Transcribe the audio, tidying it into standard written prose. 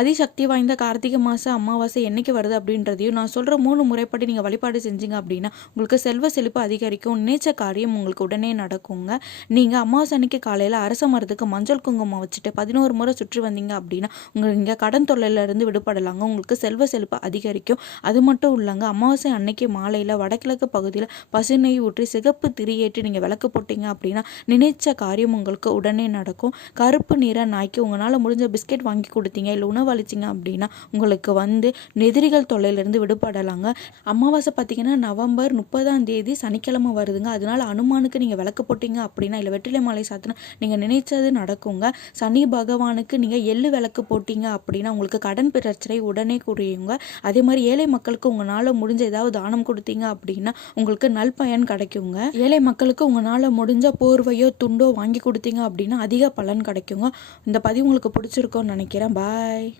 அதிசக்தி வாய்ந்த கார்த்திகை மாதம் அமாவாசை என்னைக்கு வருது அப்படின்றதையும் நான் சொல்கிற 3 முறைப்படி நீங்கள் வழிபாடு செஞ்சீங்க அப்படின்னா உங்களுக்கு செல்வ செழிப்பு அதிகரிக்கும். நினைச்ச காரியம் உங்களுக்கு உடனே நடக்குங்க. நீங்கள் அமாவாசை அன்னைக்கு காலையில் அரச மரத்துக்கு மஞ்சள் குங்குமம் வச்சுட்டு 11 முறை சுற்றி வந்தீங்க அப்படின்னா நீங்கள் கடன் தொல்லையிலேருந்து விடுபடலாங்க. உங்களுக்கு செல்வ செழிப்பு அதிகரிக்கும். அது மட்டும் இல்லைங்க, அமாவாசை அன்னைக்கு மாலையில் வடகிழக்கு பகுதியில் பசுநெய் ஊற்றி சிகப்பு திரியேற்றி நீங்கள் விளக்கு போட்டீங்க அப்படின்னா நினைச்ச காரியம் உங்களுக்கு உடனே நடக்கும். கருப்பு நிற நாய்க்கு உங்களால் முடிஞ்ச பிஸ்கெட் வாங்கி கொடுத்தீங்க, இல்லை உணவளிச்சிங்க அப்படின்னா உங்களுக்கு எதிரிகள் தொல்லையிலிருந்து விடுபடலாங்க. அமாவாசை பார்த்தீங்கன்னா நவம்பர் 30ஆம் தேதி சனிக்கிழமை வருதுங்க. அதனால அனுமானுக்கு நீங்கள் விளக்கு போட்டீங்க அப்படின்னா இல்லை வெற்றிலை மாலை சாத்தினா நீங்கள் நினைச்சது நடக்குங்க. சனி பகவானுக்கு நீங்கள் எள்ளு விளக்கு போட்டீங்க அப்படின்னா உங்களுக்கு கடன் பிரச்சனை உடனே குறையுங்க. அதே மாதிரி ஏழை மக்களுக்கு உங்களால் முடிஞ்ச ஏதாவது தானம் கொடுத்தீங்க அப்படின்னா உங்களுக்கு நல்பயன் கிடைக்குங்க. ஏழை மக்களுக்கு உங்களால் முடிஞ்ச போர்வையோ துண்டோ வாங்கி கொடுத்தீங்க அப்படின்னா அதிக பலன் கிடைக்குங்க. இந்த பதிவு உங்களுக்கு பிடிச்சிருக்கோன்னு நினைக்கிறேன். பாய்.